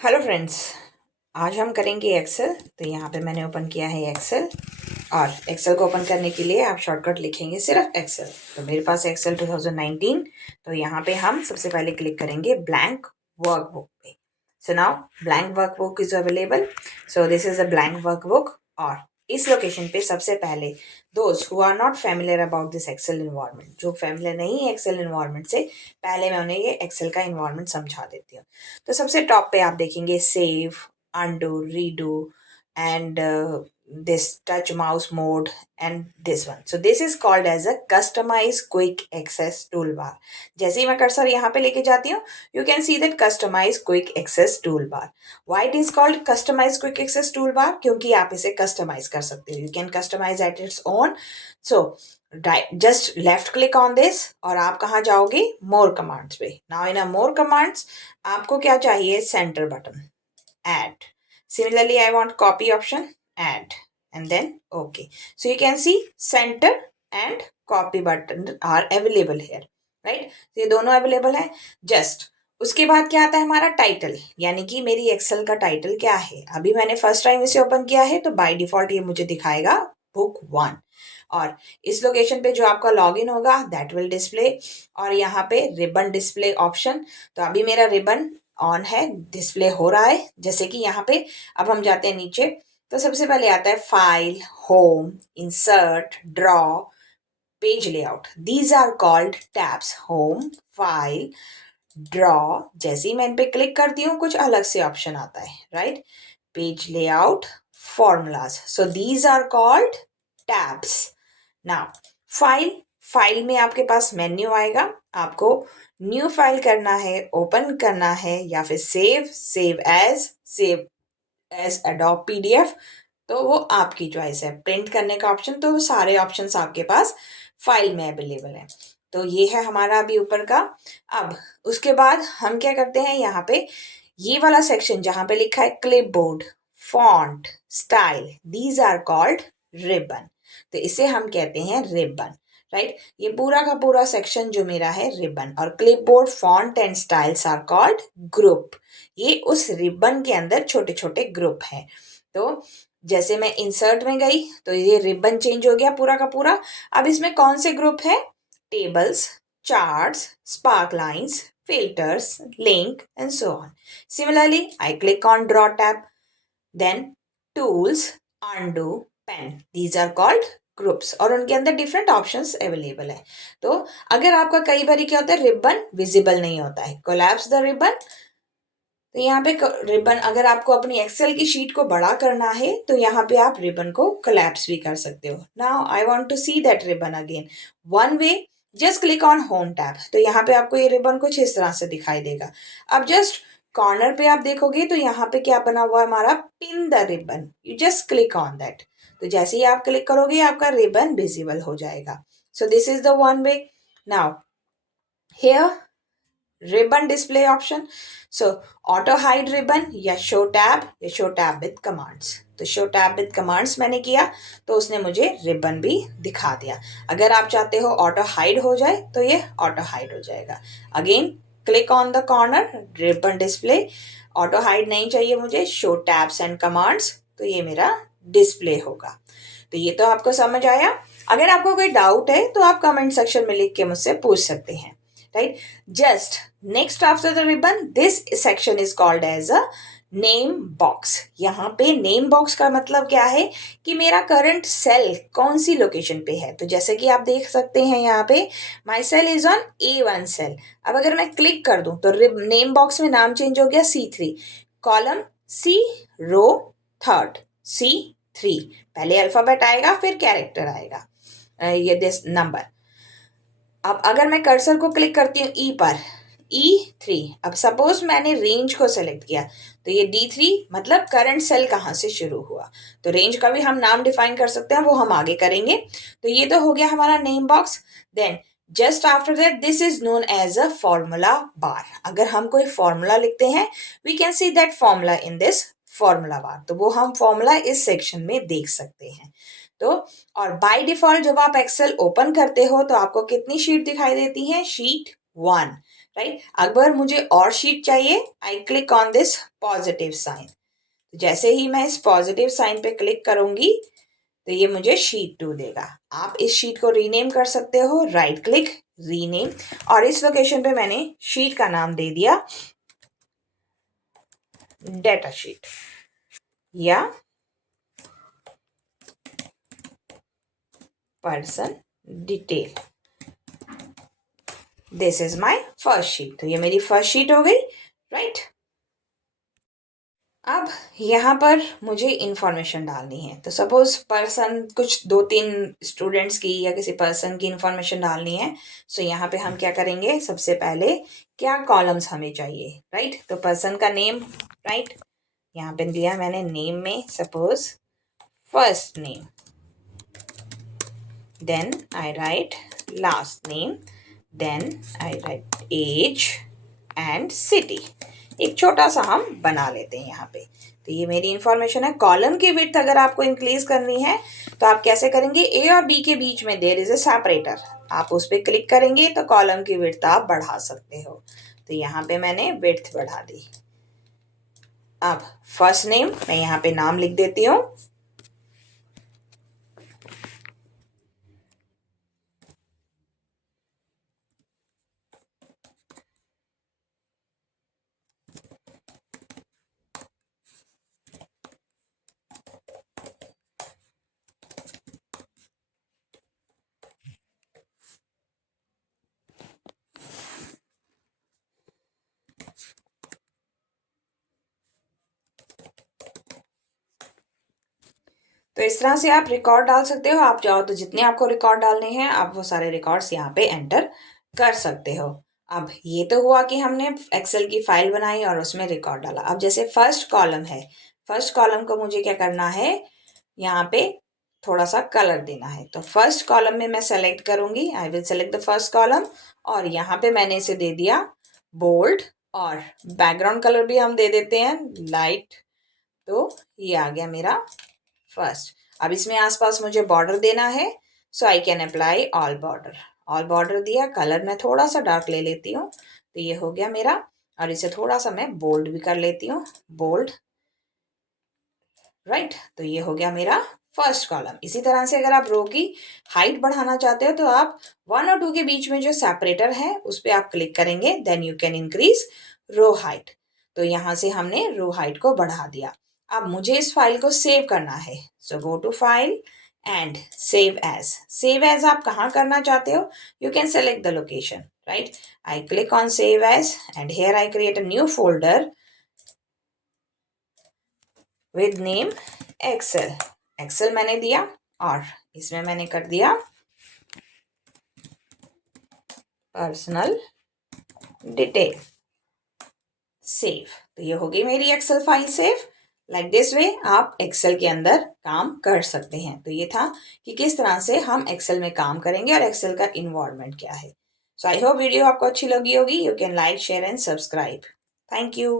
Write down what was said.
Hello friends, आज हम करेंगे एक्सेल। तो यहाँ पे मैंने ओपन किया है एक्सेल, और एक्सेल को ओपन करने के लिए आप शॉर्टकट लिखेंगे सिर्फ एक्सेल। तो मेरे पास एक्सेल 2019। तो यहाँ पे हम सबसे पहले क्लिक करेंगे ब्लैंक वर्कबुक पे। So now blank workbook is available. So this is a blank workbook. और इस लोकेशन पे सबसे पहले those who are not familiar about this Excel environment, जो फेमिलियर नहीं है एक्सेल इन्वायरमेंट से, पहले मैं उन्हें ये एक्सेल का इन्वायरमेंट समझा देती हूँ। तो सबसे टॉप पे आप देखेंगे save, undo, redo, and this touch mouse mode and this one. So this is called as a customize quick access toolbar. जैसे ही मैं कर्सर यहाँ पे लेके जाती हूँ, you can see that customize quick access toolbar. Why it is called customize quick access toolbar? क्योंकि आप इसे customize कर सकते हो. You can customize at its own. So just left click on this और आप कहाँ जाओगे? मोर कमांड्स पे. Now in a more commands आपको क्या चाहिए? Centre button, add. Similarly, I want copy option, add, and then OK. So you can see center and copy button are available here, right? तो ये दोनों अवेलेबल है. Just उसके बाद क्या आता है? हमारा टाइटल, यानी कि मेरी एक्सेल का टाइटल क्या है. अभी मैंने फर्स्ट टाइम इसे ओपन किया है, तो बाय डिफॉल्ट ये मुझे दिखाएगा बुक 1. और इस लोकेशन पे जो आपका लॉगिन होगा दैट विल डिस्प्ले. और यहाँ पे रिबन डिस्प्ले ऑप्शन. तो अभी मेरा रिबन ऑन है, डिस्प्ले हो रहा है. जैसे कि यहाँ पे अब हम जाते हैं नीचे, तो सबसे पहले आता है file, home, insert, draw, page layout. These are called tabs. Home, file, draw. जैसे ही मैं इन पे क्लिक करती हूँ कुछ अलग से ऑप्शन आता है, right? Page layout, formulas. So these are called tabs. Now file, file में आपके पास मेन्यू आएगा. आपको न्यू फाइल करना है, ओपन करना है, या फिर save, save as Adobe PDF, तो वो आपकी चॉइस है. प्रिंट करने का ऑप्शन, तो वो सारे ऑप्शंस आपके पास फाइल में अवेलेबल है. तो ये है हमारा अभी ऊपर का. अब उसके बाद हम क्या करते हैं, यहाँ पे ये वाला सेक्शन जहाँ पे लिखा है clipboard, font, style, these are called ribbon. तो इसे हम कहते हैं रिबन, राइट? ये पूरा का पूरा सेक्शन जो मेरा है रिबन. और clipboard, font and styles are called group. ये उस रिबन के अंदर छोटे छोटे ग्रुप हैं. तो जैसे मैं इंसर्ट में गई तो ये रिबन चेंज हो गया पूरा का पूरा. अब इसमें कौन से ग्रुप है? Tables, charts, spark lines, filters, link, and so on. Similarly, I click on draw tab, then tools, undo, pen. These are called groups, और उनके अंदर डिफरेंट ऑप्शंस अवेलेबल है. तो अगर आपका कई बार क्या होता है, रिबन विजिबल नहीं होता है, कोलैप्स द रिबन. तो यहाँ पे रिबन, अगर आपको अपनी एक्सेल की शीट को बड़ा करना है तो यहाँ पे आप रिबन को कोलैप्स भी कर सकते हो. Now I want to see that ribbon again. One way, just click on home tab. तो यहाँ पे आपको ये रिबन कुछ इस तरह से दिखाई देगा. अब जस्ट कॉर्नर पे आप देखोगे तो यहाँ पे क्या बना हुआ है हमारा? Pin the ribbon. You just click on that. तो जैसे ही आप क्लिक करोगे आपका रिबन विजिबल हो जाएगा. सो this is the one way. Now here ribbon display option. So auto hide ribbon या show tab with commands. तो show tab with commands मैंने किया तो उसने मुझे रिबन भी दिखा दिया. अगर आप चाहते हो ऑटो हाइड हो जाए तो ये ऑटो हाइड हो जाएगा. Again click on the corner, ribbon display. Auto hide नहीं चाहिए मुझे, शो टैब्स एंड कमांड्स, तो ये मेरा डिस्प्ले होगा. तो ये तो आपको समझ आया. अगर आपको कोई डाउट है तो आप कमेंट सेक्शन में लिख के मुझसे पूछ सकते हैं, right? Just next after the ribbon, this section is called as a name box. यहाँ पे नेम बॉक्स का मतलब क्या है कि मेरा करंट सेल कौन सी लोकेशन पे है. तो जैसे कि आप देख सकते हैं यहाँ पे my cell is on A1 cell. अब अगर मैं क्लिक कर दूं तो नेम बॉक्स में नाम चेंज हो गया C3, कॉलम C, रो थर्ड C3. पहले अल्फाबेट आएगा फिर कैरेक्टर आएगा, ये दिस नंबर. अब अगर मैं कर्सर को क्लिक करती हूँ ई पर, E3. अब सपोज मैंने रेंज को सेलेक्ट किया तो ये D3 मतलब करंट सेल कहाँ से शुरू हुआ. तो रेंज का भी हम नाम डिफाइन कर सकते हैं, वो हम आगे करेंगे. तो ये तो हो गया हमारा name box. Then just after that this is known as a formula bar. अगर हम कोई फॉर्मूला लिखते हैं we can see that formula in this formula bar. तो वो हम फॉर्मूला इस सेक्शन में देख सकते हैं. तो और बाय डिफॉल्ट जब आप एक्सेल ओपन करते हो तो आपको कितनी शीट दिखाई देती है? Sheet 1, right. अगर मुझे और शीट चाहिए, I click on this positive sign. जैसे ही मैं इस पॉजिटिव साइन पे क्लिक करूंगी तो ये मुझे शीट 2 देगा। आप इस शीट को रीनेम कर सकते हो, राइट क्लिक, रीनेम, और इस लोकेशन पे मैंने शीट का नाम दे दिया डेटा शीट या person detail. This is my first sheet. तो ये मेरी फर्स्ट शीट हो गई, राइट। अब यहाँ पर मुझे इंफॉर्मेशन डालनी है। तो सपोज पर्सन, कुछ 2-3 स्टूडेंट्स की या किसी पर्सन की इंफॉर्मेशन डालनी है। सो यहाँ पे हम क्या करेंगे, सबसे पहले क्या कॉलम्स हमें चाहिए, राइट। तो पर्सन का नेम, राइट, यहाँ पे दिया मैंने नेम में suppose first name, then I write last name, then I write age and city. एक छोटा सा हम बना लेते हैं यहाँ पे। तो ये मेरी इंफॉर्मेशन है। कॉलम की विड्थ अगर आपको इंक्रीज करनी है तो आप कैसे करेंगे, ए और बी के बीच में देयर इज ए सेपरेटर, आप उस पर क्लिक करेंगे तो कॉलम की विड्थ आप बढ़ा सकते हो। तो यहाँ पे मैंने विड्थ बढ़ा दी। अब फर्स्ट नेम, मैं यहाँ पे नाम लिख देती हूँ, तो इस तरह से आप रिकॉर्ड डाल सकते हो। आप चाहो तो जितने आपको रिकॉर्ड डालने हैं आप वो सारे रिकॉर्ड्स यहाँ पे एंटर कर सकते हो। अब ये तो हुआ कि हमने एक्सेल की फाइल बनाई और उसमें रिकॉर्ड डाला। अब जैसे फर्स्ट कॉलम है, फर्स्ट कॉलम को मुझे क्या करना है, यहाँ पे थोड़ा सा कलर देना है। तो फर्स्ट कॉलम में मैं सेलेक्ट करूंगी, I will select the first column, और यहाँ पे मैंने इसे दे दिया बोल्ड, और बैकग्राउंड कलर भी हम दे देते हैं लाइट। तो ये आ गया मेरा फर्स्ट। अब इसमें आसपास मुझे बॉर्डर देना है, so I can apply all border. All border दिया, कलर मैं थोड़ा सा डार्क ले लेती हूँ, तो ये हो गया मेरा। और इसे थोड़ा सा मैं बोल्ड भी कर लेती हूँ, बोल्ड, राइट। तो ये हो गया मेरा फर्स्ट कॉलम। इसी तरह से अगर आप रो की हाइट बढ़ाना चाहते हो तो आप 1 और 2 के बीच में जो सेपरेटर है उस पर आप क्लिक करेंगे, then you can increase row height. तो यहाँ से हमने रो हाइट को बढ़ा दिया। अब मुझे इस फाइल को सेव करना है, so go to file and save as. Save as आप कहाँ करना चाहते हो, you can select the location, right. I click on save as and here I create a new folder with name Excel. Excel मैंने दिया और इसमें मैंने कर दिया पर्सनल डिटेल, सेव। तो ये हो गई मेरी Excel file save. Like this way आप एक्सेल के अंदर काम कर सकते हैं। तो ये था कि किस तरह से हम एक्सेल में काम करेंगे और एक्सेल का इन्वायरमेंट क्या है। सो आई होप वीडियो आपको अच्छी लगी होगी। You can like, share and subscribe. Thank you.